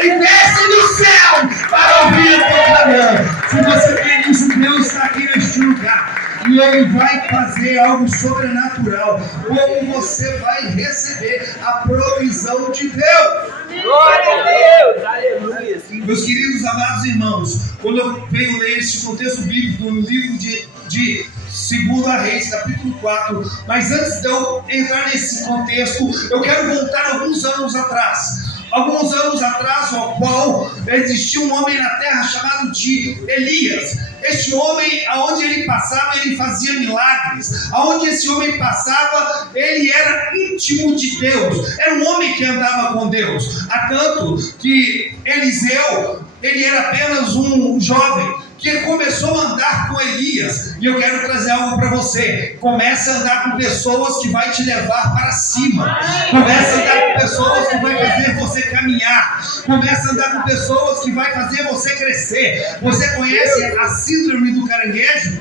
ele desce do céu para ouvir a tua clamor. Se você tem isso, Deus está aqui neste lugar. E Ele vai fazer algo sobrenatural. Como você vai receber a provisão de Deus. Glória a Deus! Aleluia! Meus queridos amados irmãos, quando eu venho ler esse contexto bíblico no livro de 2 Reis, capítulo 4, mas antes de eu entrar nesse contexto, eu quero voltar alguns anos atrás. Alguns anos atrás, ao qual existia um homem na terra chamado de Elias. Este homem, aonde ele passava, ele fazia milagres. Aonde esse homem passava, ele era íntimo de Deus. Era um homem que andava com Deus. Há tanto que Eliseu, ele era apenas um jovem que começou a andar com Elias. E eu quero trazer algo para você. Comece a andar com pessoas que vai te levar para cima. Comece a andar com pessoas que vai fazer você caminhar. Comece a andar com pessoas que vai fazer você crescer. Você conhece a síndrome do caranguejo?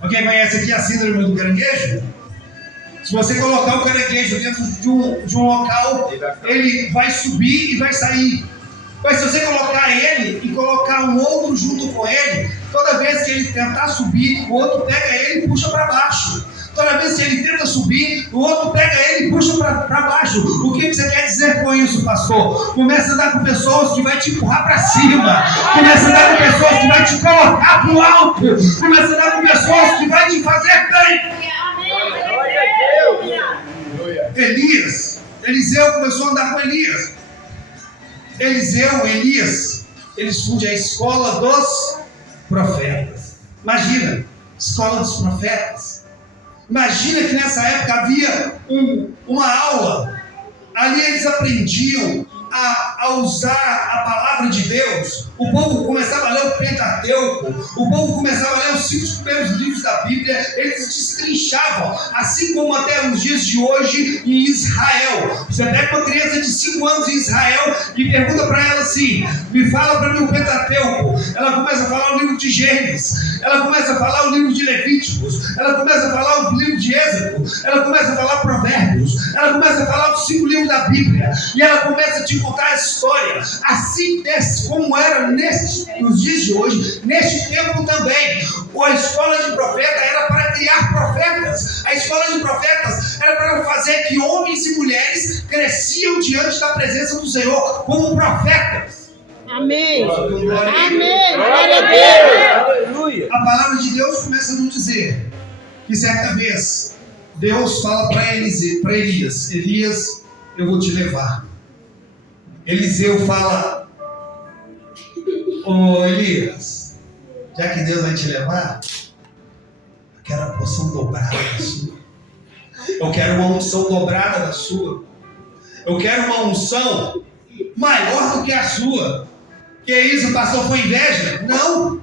Alguém conhece aqui a síndrome do caranguejo? Se você colocar o caranguejo dentro de um local, ele vai subir e vai sair. Mas se você colocar ele e colocar um outro junto com ele, toda vez que ele tentar subir, o outro pega ele e puxa para baixo. Toda vez que ele tenta subir, o outro pega ele e puxa para baixo. O que você quer dizer com isso, pastor? Comece a andar com pessoas que vai te empurrar para cima. Comece a andar com pessoas que vai te colocar para o alto. Comece a andar com pessoas que vai te fazer bem. Eliseu começou a andar com Elias. Elias, eles fundem a escola dos profetas. Imagina, escola dos profetas. Imagina que nessa época havia uma aula. Ali eles aprendiam a usar a palavra de Deus. O povo começava a ler o Pentateuco. O povo começava a ler os 5 primeiros livros da Bíblia. Eles destrinchavam, assim como até os dias de hoje em Israel. Você pega uma criança de 5 anos em Israel e pergunta para ela assim: me fala para mim o Pentateuco. Ela começa a falar o livro de Gênesis. Ela começa a falar o livro de Levíticos. Ela começa a falar o livro de Êxodo. Ela começa a falar Provérbios. Ela começa a falar os 5 livros da Bíblia. E ela começa a te contar a história, assim como era nos dias de hoje, neste tempo também. A escola de profeta era para criar profetas. A escola de profetas era para fazer que homens e mulheres cresciam diante da presença do Senhor como profetas. Amém. Amém. Glória a Deus. Aleluia. A palavra de Deus começa a nos dizer que certa vez Deus fala para Elias: Elias, eu vou te levar. Eliseu fala: ô Elias, já que Deus vai te levar, eu quero a porção dobrada da sua. Eu quero uma unção dobrada da sua. Eu quero uma unção maior do que a sua. Que isso, pastor, foi inveja? Não.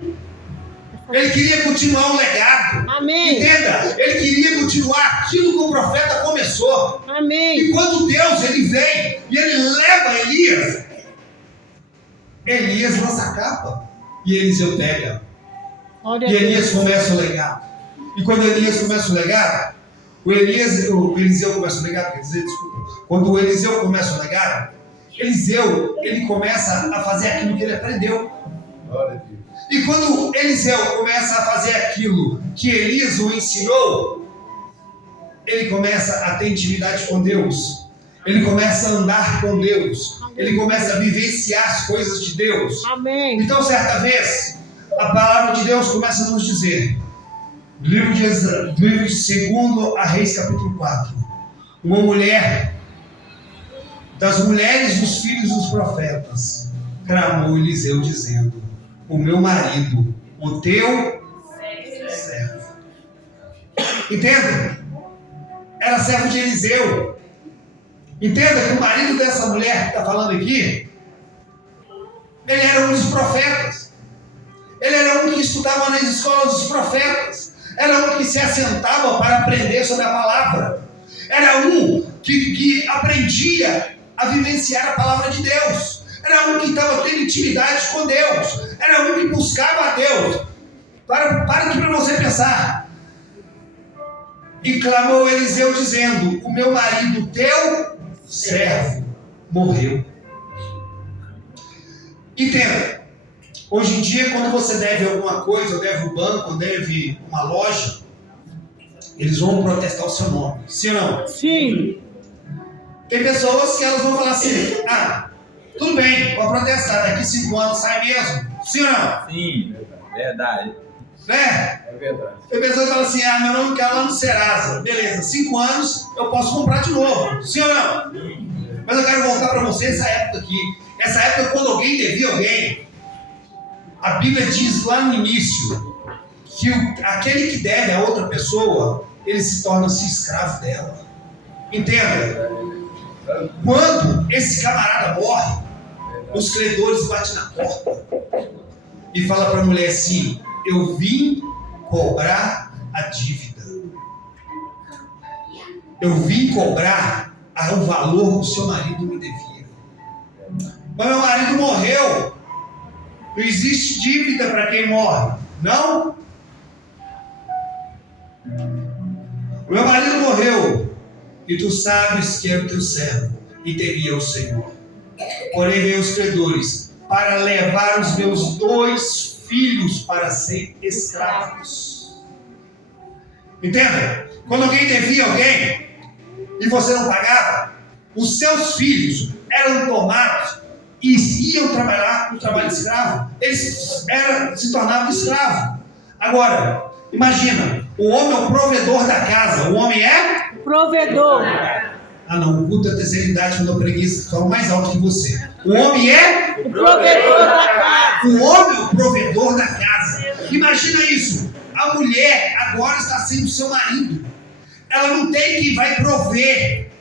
Ele queria continuar um legado. Amém. Entenda, ele queria continuar aquilo que o profeta começou. Amém. E quando Deus ele vem e ele leva Elias, Elias lança a capa e Eliseu pega. E Elias começa o legado. E quando Elias começa o legado, o Eliseu começa o legado, quer dizer, desculpa. Quando o Eliseu começa o legado, Eliseu ele começa a fazer aquilo que ele aprendeu. Glória a Deus. E quando Eliseu começa a fazer aquilo que Elias o ensinou, ele começa a ter intimidade com Deus. Ele começa a andar com Deus. Ele começa a vivenciar as coisas de Deus. Amém. Então, certa vez, a palavra de Deus começa a nos dizer, no livro de 2 Reis, capítulo 4, uma mulher, das mulheres dos filhos dos profetas, clamou Eliseu dizendo: o meu marido, o teu servo. Entenda? Era servo de Eliseu. Entenda que o marido dessa mulher que está falando aqui, ele era um dos profetas. Ele era um que estudava nas escolas dos profetas. Era um que se assentava para aprender sobre a palavra. Era um que aprendia a vivenciar a palavra de Deus. Era um que estava tendo intimidade com Deus. Era um que buscava a Deus. Para aqui para você pensar. E clamou Eliseu dizendo: o meu marido, teu servo, morreu. Entenda, hoje em dia, quando você deve alguma coisa, ou deve o banco, ou deve uma loja, eles vão protestar o seu nome. Sim ou não? Sim. Tem pessoas que elas vão falar assim, tudo bem, vou protestar, daqui 5 anos sai mesmo. Sim ou não? Sim, verdade. Né? É verdade. Tem pessoas que falam assim, meu nome quer lá no Serasa. Beleza, 5 anos eu posso comprar de novo. Sim ou não? Mas eu quero voltar para você essa época aqui. Essa época quando alguém devia alguém, a Bíblia diz lá no início que aquele que deve a outra pessoa, ele se torna-se escravo dela. Entenda? Quando esse camarada morre, os credores batem na porta e falam para a mulher assim, eu vim cobrar a dívida. Eu vim cobrar o valor que o seu marido me devia. Mas meu marido morreu. Não existe dívida para quem morre. Não? O meu marido morreu. E tu sabes que é o teu servo. E temia o Senhor. Porém veio os credores para levar os meus 2 filhos para ser escravos. Entenda? Quando alguém devia alguém e você não pagava, os seus filhos eram tomados e iam trabalhar no trabalho escravo. Eles se tornavam escravos. Agora, imagina, o homem é o provedor da casa. O homem é? Provedor. Não, o culto da terceira idade, quando eu preguei, fala mais alto que você. O homem é? O provedor da casa. O homem é o provedor da casa. Imagina isso. A mulher agora está sendo seu marido. Ela não tem quem vai prover.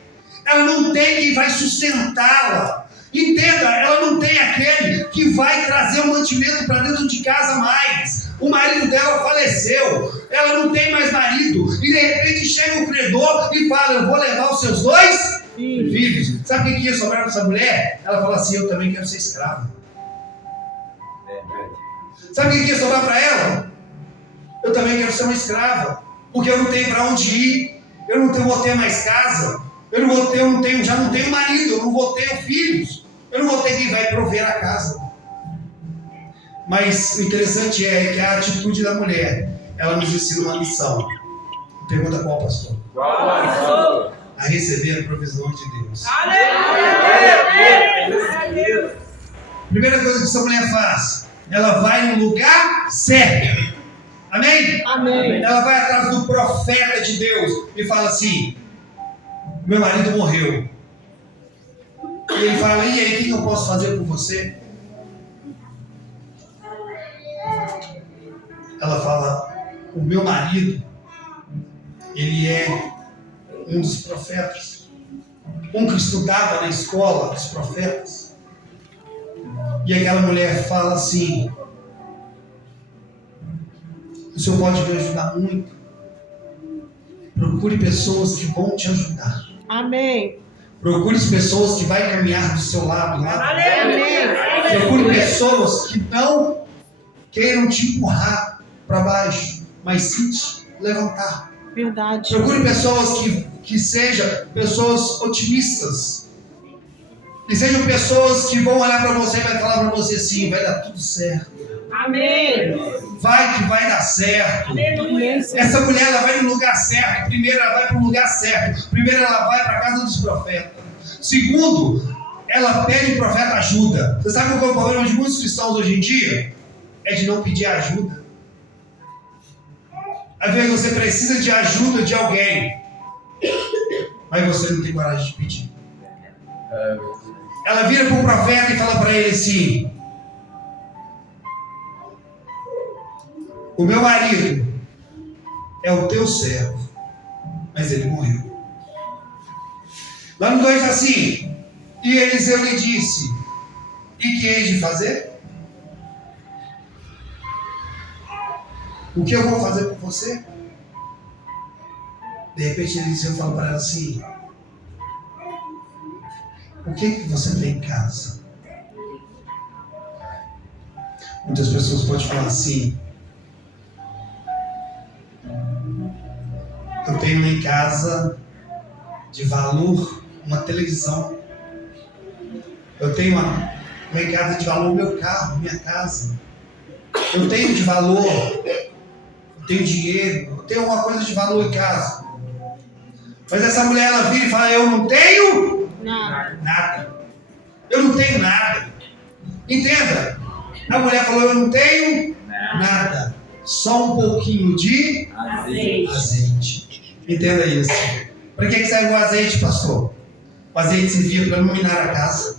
Ela não tem quem vai sustentá-la. Entenda, ela não tem aquele que vai trazer o mantimento para dentro de casa mais. O marido dela faleceu. Ela não tem mais marido. E de repente chega o credor e fala, eu vou levar os seus 2 filhos. Sabe o que ia sobrar para essa mulher? Ela fala assim, eu também quero ser escrava. Sabe o que ia sobrar para ela? Eu também quero ser uma escrava. Porque eu não tenho para onde ir. Eu não vou ter mais casa. Já não tenho marido. Eu não vou ter filhos. Eu não vou ter quem vai prover a casa. Mas o interessante é que a atitude da mulher, ela nos ensina uma lição. Pergunta qual, pastor? Qual? A receber a provisão de Deus. Aleluia! Primeira coisa que essa mulher faz, ela vai no lugar certo. Amém? Amém. Ela vai atrás do profeta de Deus e fala assim, meu marido morreu. E ele fala, e aí, o que eu posso fazer por você? Ela fala, o meu marido, ele é um dos profetas. Um que estudava na escola dos profetas. E aquela mulher fala assim, o Senhor pode me ajudar muito. Procure pessoas que vão te ajudar. Amém. Procure pessoas que vão caminhar do seu lado. Amém. Procure pessoas que não queiram te empurrar para baixo, mas sim te levantar. Verdade. Procure pessoas que sejam pessoas otimistas. Que sejam pessoas que vão olhar para você e vai falar para você assim, vai dar tudo certo. Amém. Vai que vai dar certo. Aleluia. Essa mulher, ela vai no lugar certo. Primeiro, ela vai para o lugar certo. Primeiro, ela vai para a casa dos profetas. Segundo, ela pede o profeta ajuda. Você sabe qual é o problema de muitos cristãos hoje em dia? É de não pedir ajuda. Às vezes você precisa de ajuda de alguém, mas você não tem coragem de pedir. Ela vira para o profeta e fala para ele assim, o meu marido é o teu servo, mas ele morreu. Lá no 2 assim, e Eliseu lhe disse, e que hei de fazer? O que eu vou fazer por você? De repente Eliseu fala para ela assim, o que você tem em casa? Muitas pessoas podem falar assim, eu tenho lá em casa de valor uma televisão. Eu tenho Lá em casa de valor, meu carro, minha casa. Eu tenho de valor, eu tenho dinheiro, eu tenho alguma coisa de valor em casa. Mas essa mulher, ela vira e fala, eu não tenho nada. Eu não tenho nada. Entenda? A mulher falou, eu não tenho nada. Só um pouquinho de azeite. Entenda isso. Para que serve o azeite, pastor? O azeite servia para iluminar a casa.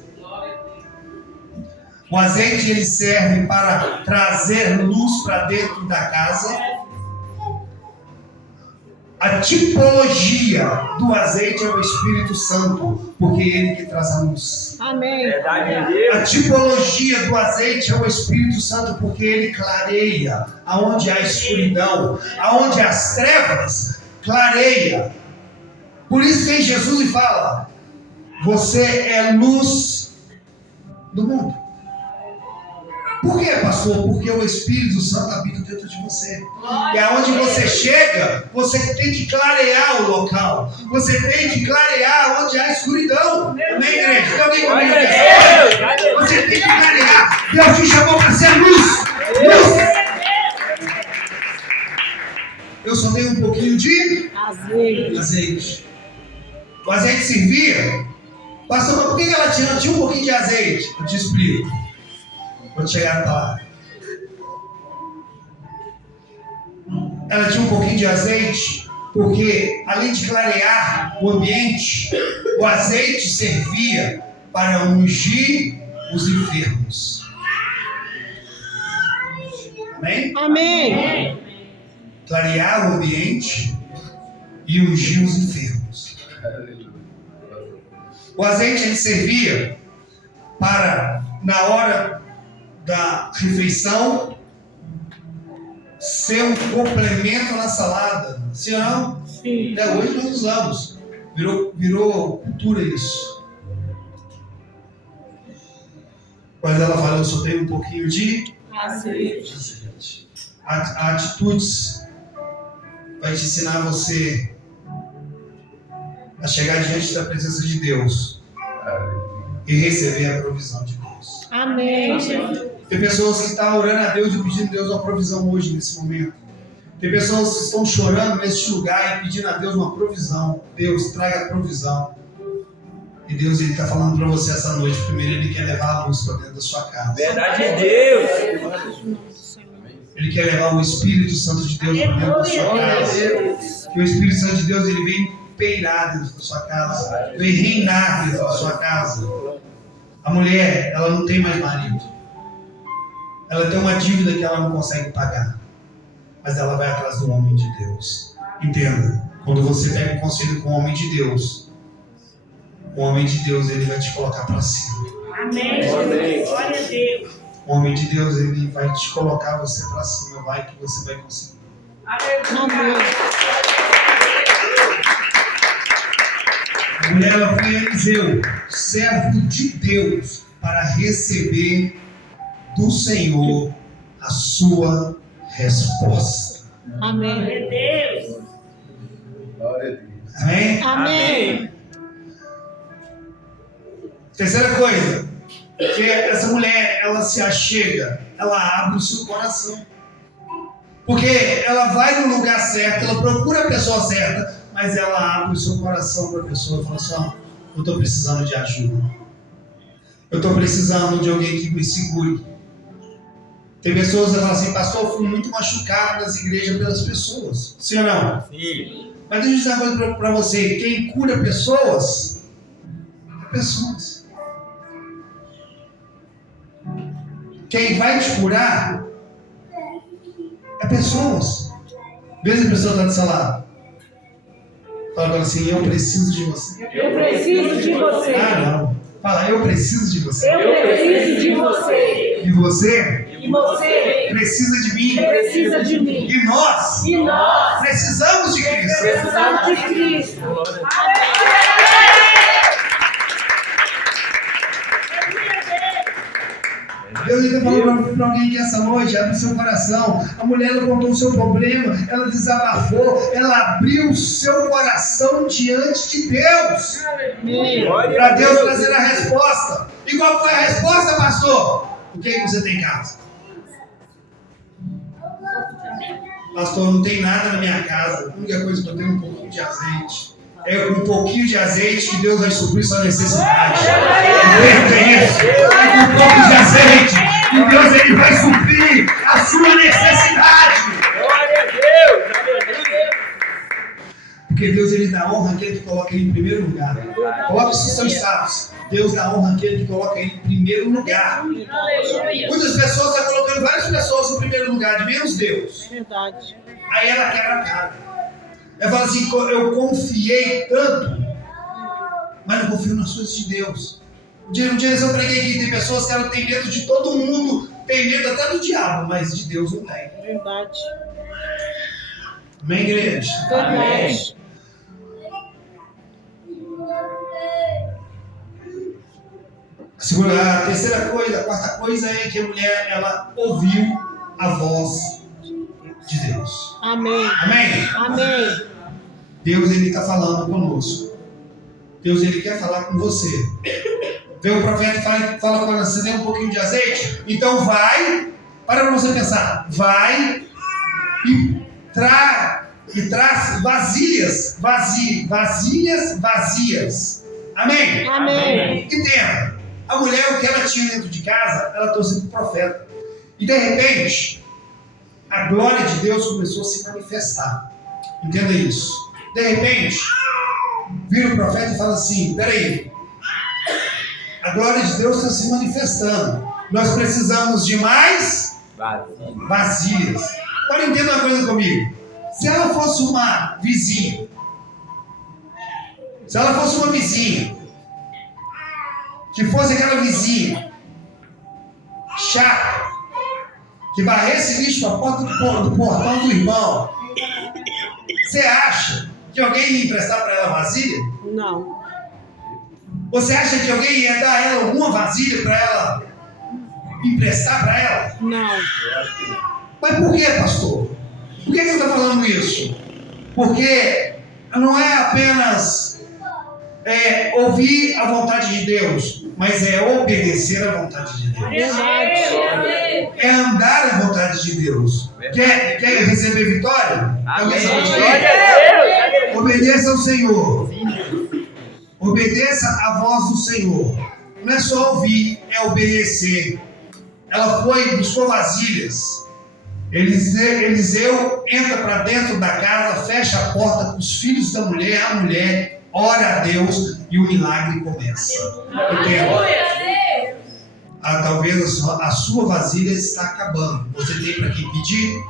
O azeite ele serve para trazer luz para dentro da casa. A tipologia do azeite é o Espírito Santo, porque é ele que traz a luz. Amém. A tipologia do azeite é o Espírito Santo, porque ele clareia aonde há escuridão, aonde há as trevas, clareia. Por isso vem Jesus e fala: você é luz do mundo. Por quê, pastor? Porque o Espírito Santo habita dentro de você. E aonde você chega, você tem que clarear o local. Você tem que clarear onde há escuridão. Amém, igreja? Tem alguém comigo? Você tem que clarear. Deus te chamou para ser luz. Luz. Eu só tenho um pouquinho de azeite. O azeite servia. Pastor, mas por que ela tinha um pouquinho de azeite? Eu te explico. Quando chegar lá, ela tinha um pouquinho de azeite, porque além de clarear o ambiente, o azeite servia para ungir os enfermos. Amém? Amém. Clarear o ambiente e ungir os enfermos. O azeite ele servia para, na hora da refeição, ser um complemento na salada. Sim ou não? Sim. Até hoje nós usamos. Virou cultura isso. Mas ela fala, eu só tenho um pouquinho de azeite. A Atitudes vai te ensinar você a chegar diante da presença de Deus e receber a provisão de Deus. Amém. Tem pessoas que estão orando a Deus e pedindo a Deus uma provisão hoje, nesse momento. Tem pessoas que estão chorando neste lugar e pedindo a Deus uma provisão. Deus, traga a provisão. E Deus está falando para você essa noite. Primeiro, Ele quer levar a luz para dentro da sua casa. Verdade de Deus. Ele quer levar o Espírito Santo de Deus para dentro da sua casa. Que o Espírito Santo de Deus ele vem peirar dentro da sua casa. Vem reinar dentro da sua casa. A mulher, ela não tem mais marido. Ela tem uma dívida que ela não consegue pagar. Mas ela vai atrás do homem de Deus. Entenda, quando você pega um conselho com o homem de Deus, o homem de Deus ele vai te colocar para cima. Amém. Glória a Deus. O homem de Deus ele vai te colocar você para cima. Vai que você vai conseguir. Amém. A mulher ela foi a Eliseu, servo de Deus, para receber do Senhor a sua resposta. Amém. Amém? Amém. Terceira coisa, que essa mulher, ela se achega, ela abre o seu coração. Porque ela vai no lugar certo, ela procura a pessoa certa, mas ela abre o seu coração para a pessoa e fala assim, ó, eu estou precisando de ajuda. Eu estou precisando de alguém que me segure. Tem pessoas que falam assim, pastor, eu fui muito machucado nas igrejas pelas pessoas. Sim ou não? Sim. Mas deixa eu dizer uma coisa para você, quem cura pessoas, é pessoas. Quem vai te curar é pessoas. Veja a pessoa está do seu lado. Fala agora assim, eu preciso de você. Eu preciso de você. Ah, não. Fala, eu preciso de você. Eu preciso de você. E você E você precisa de mim. precisa de mim. E nós E nós precisamos de Cristo. precisamos de Cristo. Deus está falando para alguém que essa noite, abre o seu coração. A mulher ela contou o seu problema, ela desabafou, ela abriu o seu coração diante de Deus. Para Deus trazer a resposta. E qual foi a resposta, pastor? O que você tem em casa? Pastor, não tem nada na minha casa. A única coisa que eu tenho é um pouquinho de azeite. É com um pouquinho de azeite que Deus vai suprir sua necessidade. Entenda isso. É com um pouco de azeite que Deus ele vai suprir a sua necessidade. Glória a Deus. Aleluia. Porque Deus ele dá honra àquele que coloca ele em primeiro lugar. Coloque isso no seu status. Deus dá honra àquele que coloca ele em primeiro lugar. Muitas pessoas estão colocando várias pessoas em primeiro lugar, de menos Deus. Verdade. Aí ela quebra a cara. Ela fala assim, eu confiei tanto, mas não confio nas coisas de Deus. Um dia eu preguei aqui, tem pessoas que elas têm medo de todo mundo, tem medo até do diabo, mas de Deus não tem. Verdade. Amém, igreja? Verdade. A terceira coisa, a quarta coisa é que a mulher, ela ouviu a voz de Deus. Amém. Amém? Amém. Deus, ele está falando conosco. Deus, ele quer falar com você. Vê o profeta e fala com ela, você tem um pouquinho de azeite? Então vai, para você pensar, vai e traz vasilhas vazias. Amém? Amém. Entenda, a mulher, o que ela tinha dentro de casa, ela trouxe para o profeta. E de repente, a glória de Deus começou a se manifestar. Entenda isso. De repente, vira o profeta e fala assim, peraí, a glória de Deus está se manifestando. Nós precisamos de mais vasilhas. Agora entenda uma coisa comigo. Se ela fosse uma vizinha, que fosse aquela vizinha chata, que varresse lixo para a porta do portão do irmão, você acha que alguém ia emprestar para ela vasilha? Não. Você acha que alguém ia dar a ela alguma vasilha para ela emprestar para ela? Não. Mas por que, pastor? Por que você está falando isso? Porque não é apenas ouvir a vontade de Deus, mas é obedecer a vontade de Deus. Verdade. É andar a vontade de Deus. Quer receber vitória? Amém. Glória a Deus. Obedeça ao Senhor. Obedeça a voz do Senhor. Não é só ouvir, é obedecer. Ela foi, buscou vasilhas. Eliseu entra para dentro da casa, fecha a porta com os filhos da mulher, a mulher ora a Deus e o milagre começa. Talvez a sua vasilha está acabando. Você tem para quem pedir?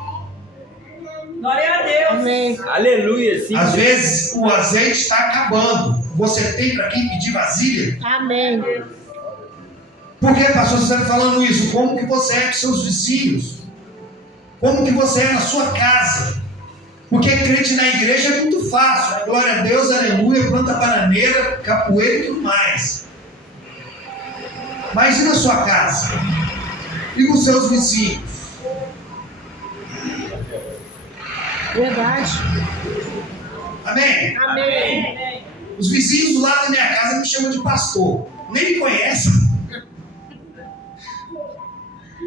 Glória a Deus. Amém. Aleluia. Sim. Às vezes o azeite está acabando. Você tem para quem pedir vasilha? Amém. Por que, pastor, você está falando isso? Como que você é com seus vizinhos? Como que você é na sua casa? Porque crente na igreja é muito fácil. Glória a Deus, aleluia, planta bananeira, capoeira e tudo mais. Mas e na sua casa? E com seus vizinhos? Verdade. Amém? Amém. Os vizinhos do lado da minha casa me chamam de pastor. Nem me conhecem.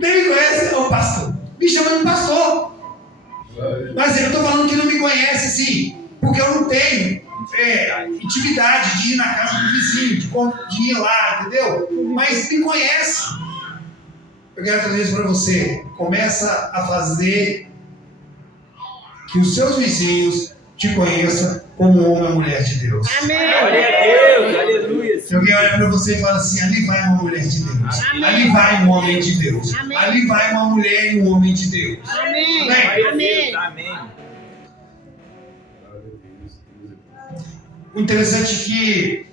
Nem me conhecem, ô pastor. Me chamam de pastor. Mas eu estou falando que não me conhece assim, porque eu não tenho intimidade de ir na casa do vizinho, de ir lá, entendeu? Mas me conhece. Eu quero trazer isso para você. Começa a fazer que os seus vizinhos te conheçam como homem ou mulher de Deus. Amém. Glória a Deus. Aleluia. Se alguém olha para você e fala assim, ali vai uma mulher de Deus. Amém. Ali vai um homem de Deus. Amém. Ali vai uma mulher e um homem de Deus. Amém. Amém. Glória a Amém. Deus. Amém. O interessante é que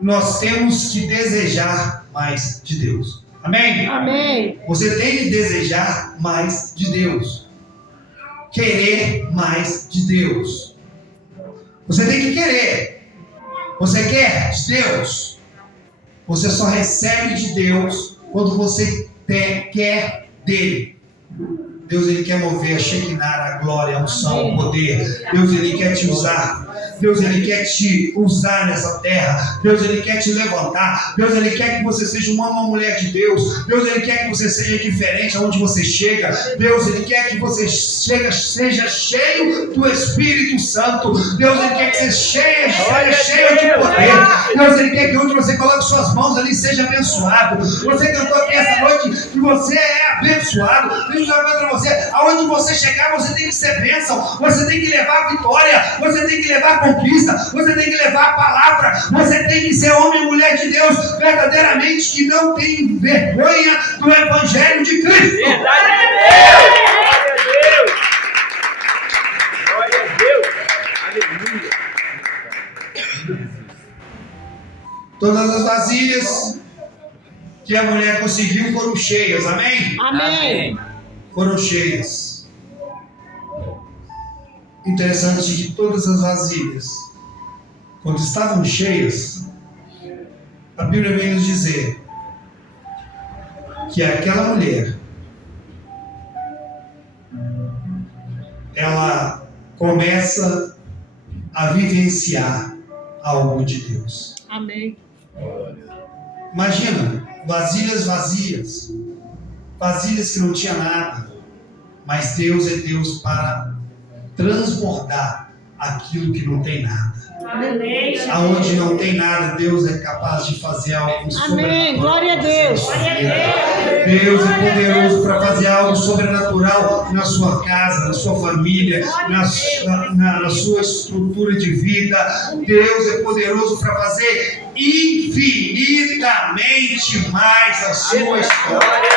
nós temos que desejar mais de Deus. Amém? Amém. Você tem que desejar mais de Deus. Querer mais de Deus. Você tem que querer. Você quer de Deus. Você só recebe de Deus quando você quer dele. Deus, ele quer mover a Shekinah, a glória, a unção, o poder. Deus, ele quer te usar. Deus, Ele quer te usar nessa terra. Deus, Ele quer te levantar. Deus, Ele quer que você seja uma mulher de Deus. Deus, Ele quer que você seja diferente aonde você chega. Deus, Ele quer que você seja cheio do Espírito Santo. Deus, Ele quer que você seja cheio de poder. Deus, Ele quer que onde você coloque suas mãos ali seja abençoado. Você cantou aqui essa noite que você é abençoado. Deixa eu falar para você, aonde você chegar, você tem que ser bênção. Você tem que levar a vitória. Você tem que levar a conquista. Você tem que levar a palavra. Você tem que ser homem e mulher de Deus verdadeiramente, que não tem vergonha do Evangelho de Cristo. Verdade de Deus. Glória a Deus. Aleluia. Todas as vasilhas que a mulher conseguiu foram cheias, amém? Amém. Foram cheias. Interessante que todas as vasilhas, quando estavam cheias, a Bíblia vem nos dizer que aquela mulher, ela começa a vivenciar algo de Deus. Amém. Imagina, vasilhas vazias, vasilhas que não tinha nada, mas Deus é Deus para transbordar aquilo que não tem nada. Amém. Aonde não tem nada, Deus é capaz de fazer algo sobrenatural. Amém. Glória a Deus. Deus é poderoso para fazer algo sobrenatural na sua casa, na sua família, na sua estrutura de vida. Deus é poderoso para fazer infinitamente mais a sua história.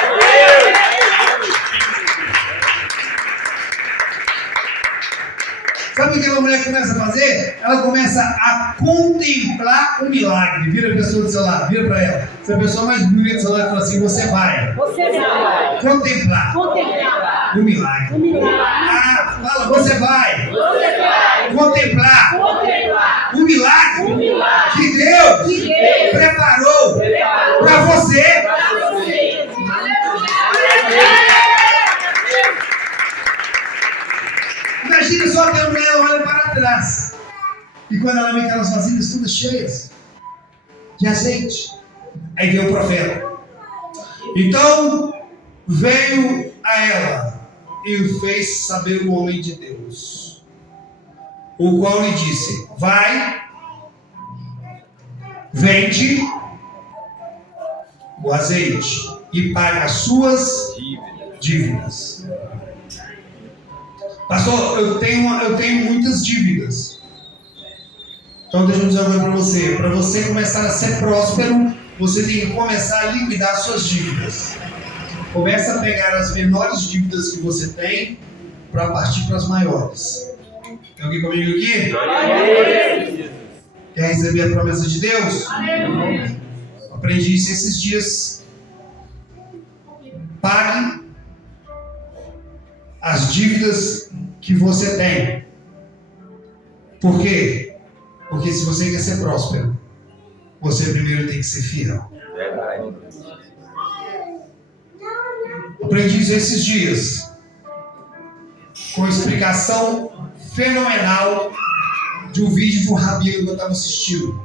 Sabe o que aquela mulher começa a fazer? Ela começa a contemplar o milagre. Vira a pessoa do seu lado, vira para ela. Se a pessoa mais bonita do seu lado fala assim, você vai. Você vai Contemplar contemplar o milagre. o milagre. Ah, fala, você vai. Você vai Contemplar contemplar o milagre o milagre que Deus que Deus preparou para você. para você. Imagina só aquela mulher olha para trás. E quando ela vê aquelas vasilhas todas cheias de azeite, aí veio o profeta. Então veio a ela e o fez saber o homem de Deus, o qual lhe disse: vai, vende o azeite e paga as suas dívidas. Pastor, eu tenho muitas dívidas. Então deixa eu dizer uma coisa para você. Para você começar a ser próspero, você tem que começar a liquidar suas dívidas. Começa a pegar as menores dívidas que você tem para partir para as maiores. Tem alguém comigo aqui? Quer receber a promessa de Deus? Aprendi isso esses dias. Pague as dívidas que você tem. Por quê? Porque se você quer ser próspero, você primeiro tem que ser fiel. Verdade. Aprendi isso esses dias, com explicação fenomenal de um vídeo de um rabino que eu estava assistindo.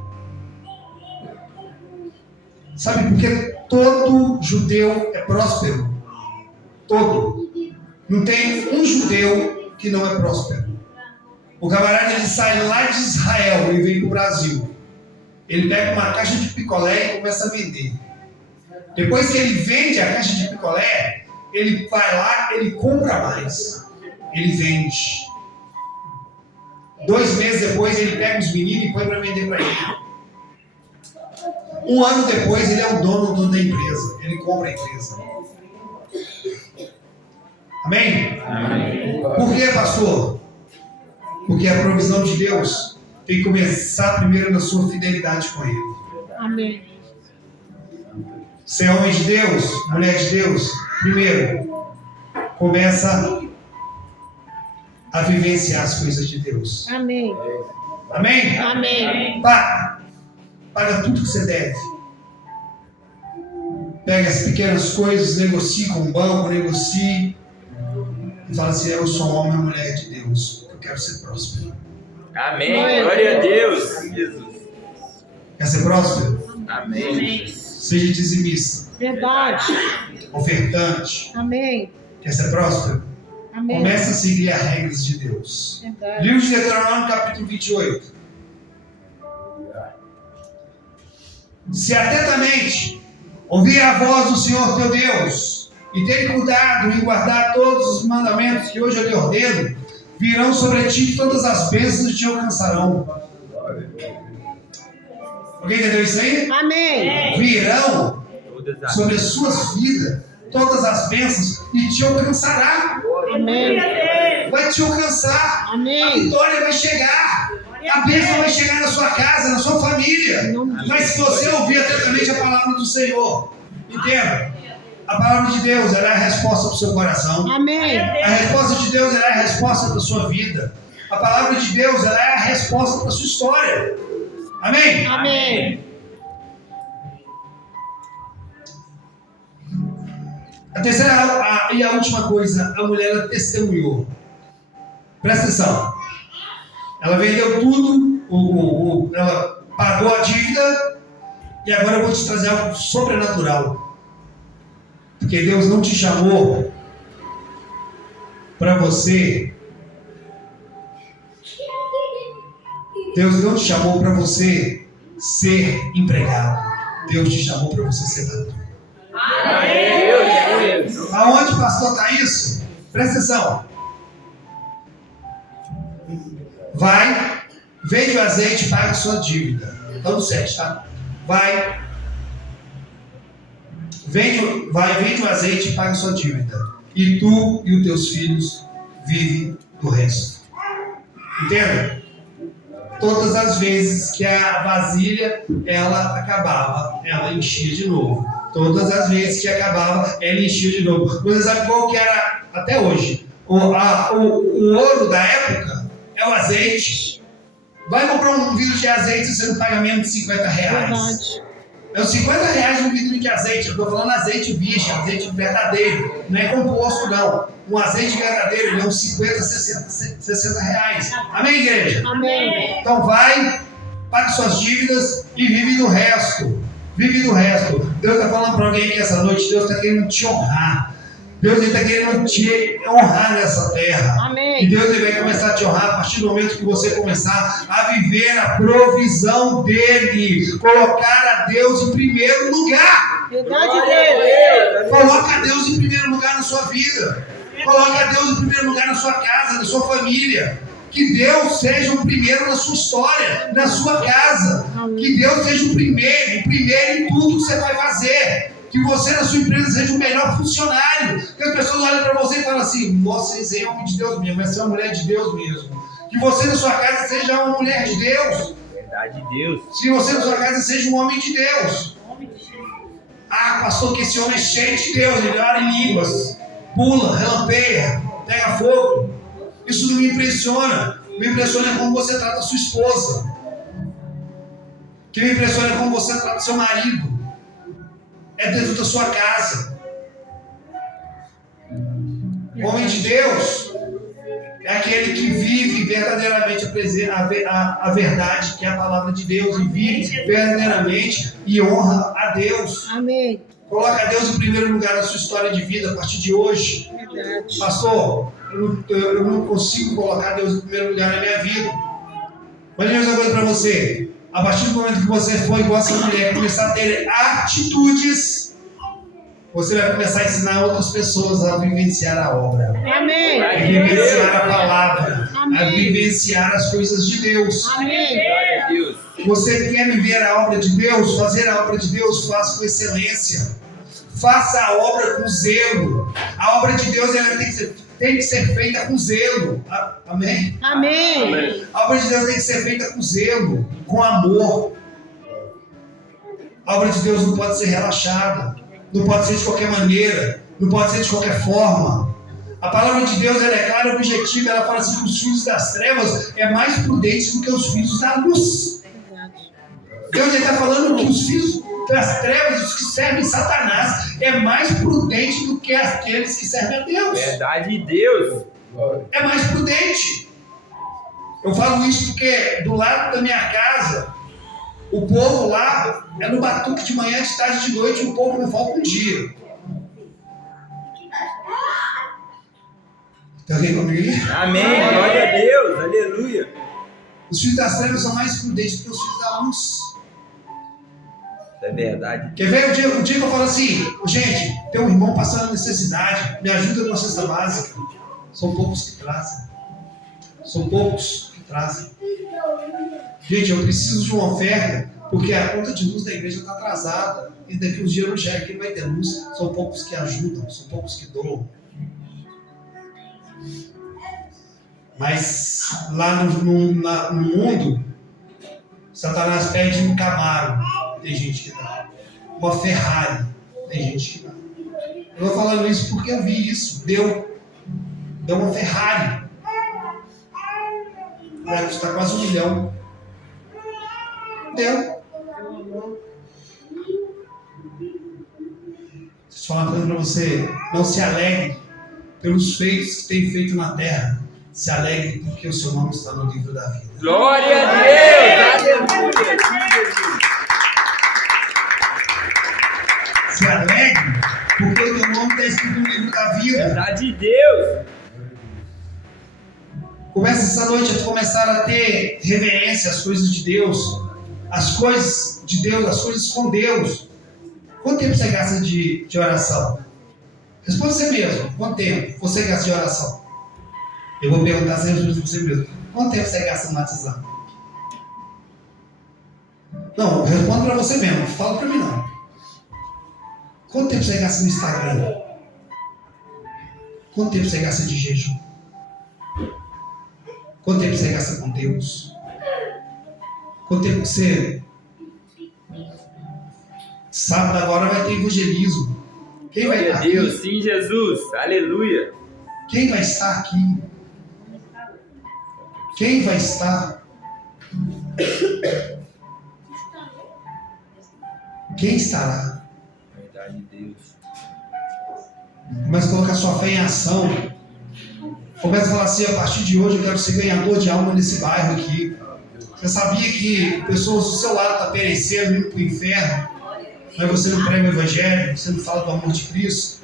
Sabe por que todo judeu é próspero? Todo. Não tem um judeu que não é próspero. O camarada, ele sai lá de Israel e vem para o Brasil. Ele pega uma caixa de picolé e começa a vender. Depois que ele vende a caixa de picolé, ele vai lá, ele compra mais. Ele vende. 2 meses depois, ele pega os meninos e põe para vender para ele. 1 ano depois, ele é o dono da empresa. Ele compra a empresa. Amém? Amém. Por que, pastor? Porque a provisão de Deus tem que começar primeiro na sua fidelidade com Ele. Amém. Ser homem de Deus, mulher de Deus, primeiro, começa a vivenciar as coisas de Deus. Amém. Amém? Amém. Paga tudo que você deve. Pega as pequenas coisas, negocie com o banco, negocie. E fala assim: eu sou homem e mulher de Deus, eu quero ser próspero. Amém. Glória a Deus. Jesus. Quer ser próspero? Amém. Seja dizimista, Verdade. ofertante. Amém. Quer ser próspero? Amém. Comece a seguir as regras de Deus. Verdade. Livro de Deuteronômio, capítulo 28. Se atentamente ouvir a voz do Senhor teu Deus e ter cuidado em guardar todos os mandamentos que hoje eu lhe ordeno, virão sobre ti todas as bênçãos e te alcançarão. Alguém entendeu isso aí? Amém. Virão Todas as sobre as suas vidas todas as bênçãos e te alcançará. Amém. Vai te alcançar. A Amém. vitória vai chegar. A bênção vai chegar na sua casa, na sua família. Mas se você ouvir atentamente a palavra do Senhor, entenda, a palavra de Deus ela é a resposta para o seu coração. Amém. A resposta de Deus ela é a resposta para a sua vida. A palavra de Deus ela é a resposta para a sua história. Amém? Amém. A terceira e a última coisa, a mulher ela testemunhou. Presta atenção. Ela vendeu tudo, ela pagou a dívida e agora eu vou te trazer algo sobrenatural. Porque Deus não te chamou para você. Deus não te chamou para você ser empregado. Deus te chamou para você ser pastor. Aonde, pastor, está isso? Presta atenção. Vai, vende o azeite e paga a sua dívida. Então, 7, tá? Vai, vende o azeite e paga a sua dívida. E tu e os teus filhos vivem do resto. Entenda? Todas as vezes que a vasilha ela acabava, ela enchia de novo. Todas as vezes que acabava, ela enchia de novo. Você sabe qual que era até hoje? O ouro da época é o azeite. Vai comprar um vidro de azeite e você não paga menos de R$50. Verdade. É os R$50 um vidro de azeite. Eu estou falando azeite virgem, azeite verdadeiro. Não é composto, não. Um azeite verdadeiro ele é uns 50, 60 reais. Amém, igreja? Amém. Então vai, pague suas dívidas e vive do resto. Vive do resto. Deus está falando para alguém aqui essa noite. Deus está querendo te honrar. Deus está querendo te honrar nessa terra. Amém. E Deus ele vai começar a te honrar a partir do momento que você começar a viver a provisão dele. Colocar a Deus em primeiro lugar. Verdade, Deus. Coloca a Deus em primeiro lugar na sua vida. Coloca a Deus em primeiro lugar na sua casa, na sua família. Que Deus seja o primeiro na sua história, na sua casa. Que Deus seja o primeiro em tudo que você vai fazer. Que você na sua empresa seja o melhor funcionário. Que as pessoas olhem para você e falam assim: nossa, esse é homem de Deus mesmo, essa é uma mulher de Deus mesmo. Que você na sua casa seja uma mulher de Deus. Verdade de Deus. Que você na sua casa seja um homem de Deus. Ah, pastor, que esse homem é cheio de Deus, ele ora em línguas, pula, relampeia, pega fogo. Isso não me impressiona. Me impressiona como você trata a sua esposa. Que me impressiona como você trata seu marido. É dentro da sua casa. O homem de Deus é aquele que vive verdadeiramente a verdade, que é a palavra de Deus, e vive verdadeiramente e honra a Deus. Amém. Coloca Deus em primeiro lugar na sua história de vida a partir de hoje. Verdade. Pastor, eu não consigo colocar Deus em primeiro lugar na minha vida. Mas eu digo uma coisa para você. A partir do momento que você for igual essa mulher, começar a ter atitudes, você vai começar a ensinar outras pessoas a vivenciar a obra. Amém. A vivenciar a palavra. Amém. A vivenciar as coisas de Deus. Amém. Glória a Deus. Você quer viver a obra de Deus? Fazer a obra de Deus? Faça com excelência. Faça a obra com zelo. A obra de Deus ela tem que ser feita com zelo. Amém? Amém. A obra de Deus tem que ser feita com zelo, com amor. A obra de Deus não pode ser relaxada. Não pode ser de qualquer maneira. Não pode ser de qualquer forma. A palavra de Deus ela é clara e objetiva. Ela fala assim que os filhos das trevas é mais prudente do que os filhos da luz. Deus está falando que os filhos das trevas, os que servem Satanás, é mais prudente do que aqueles que servem a Deus. Verdade de Deus. É mais prudente. Eu falo isso porque do lado da minha casa, o povo lá é no batuque de manhã, de tarde, de noite, o povo não falta um dia. Está aqui comigo? Amém. Glória a Deus. Aleluia. Os filhos das trevas são mais prudentes do que os filhos da luz. É verdade. Quer ver o dia que eu falo assim, gente, tem um irmão passando necessidade, me ajuda com a cesta básica. São poucos que trazem. São poucos que trazem. Gente, eu preciso de uma oferta, porque a conta de luz da igreja está atrasada. E daqui uns dias não chega, quem vai ter luz? São poucos que ajudam, são poucos que doam. Mas lá no mundo, Satanás pede um Camaro, tem gente que dá. Uma Ferrari, tem gente que dá. Eu estou falando isso porque eu vi isso. Deu uma Ferrari. Vai custar quase 1 milhão. Deu. Deixa eu falar uma coisa para você. Não se alegre pelos feitos que tem feito na terra. Se alegre porque o seu nome está no livro da vida. Glória a Deus. Aleluia. Se alegre porque o teu nome está escrito no livro da vida. Verdade de Deus. Começa essa noite a começar a ter reverência às coisas de Deus. As coisas de Deus, as coisas com Deus. Quanto tempo você gasta de oração? Responda você mesmo. Quanto tempo você gasta de oração? Eu vou perguntar sempre para você mesmo. Quanto tempo você gasta no WhatsApp? Não, responda para você mesmo. Fala para mim não. Quanto tempo você gasta no Instagram? Quanto tempo você gasta de jejum? Quanto tempo você gasta com Deus? Quanto tempo você... Sábado agora vai ter evangelismo. Quem vai estar aqui? Deus, sim, Jesus. Aleluia. Quem vai estar aqui? Quem vai estar? Quem estará? Verdade de Deus. Começa a colocar sua fé em ação. Começa a falar assim, a partir de hoje eu quero ser ganhador de alma nesse bairro aqui. Você sabia que pessoas do seu lado estão perecendo, indo para o inferno, mas você não prega o evangelho, você não fala do amor de Cristo?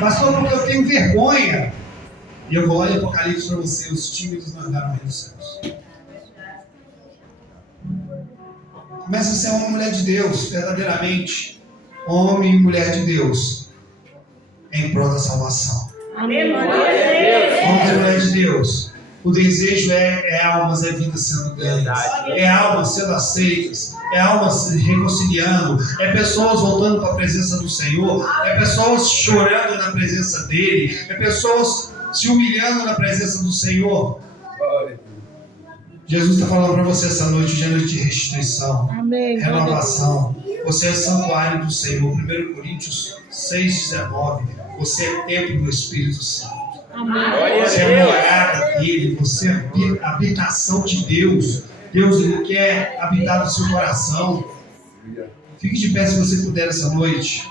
Pastor, porque eu tenho vergonha. E eu vou lá em Apocalipse para você, os tímidos não herdarão o reino dos céus. Começa a ser uma mulher de Deus, verdadeiramente. Homem e mulher de Deus, em prol da salvação. Amém. Homem e mulher de Deus. O desejo é almas, é vida sendo ganhas. É almas sendo aceitas. É almas se reconciliando. É pessoas voltando para a presença do Senhor. É pessoas chorando na presença dEle. É pessoas se humilhando na presença do Senhor. Jesus está falando para você essa noite, de noite de restituição, Amém. renovação. Você é santuário do Senhor. 1 Coríntios 6,19. Você é templo do Espírito Santo. Amém. Você é morada dele. Você é habitação de Deus. Deus, Ele quer habitar no seu coração. Fique de pé se você puder essa noite.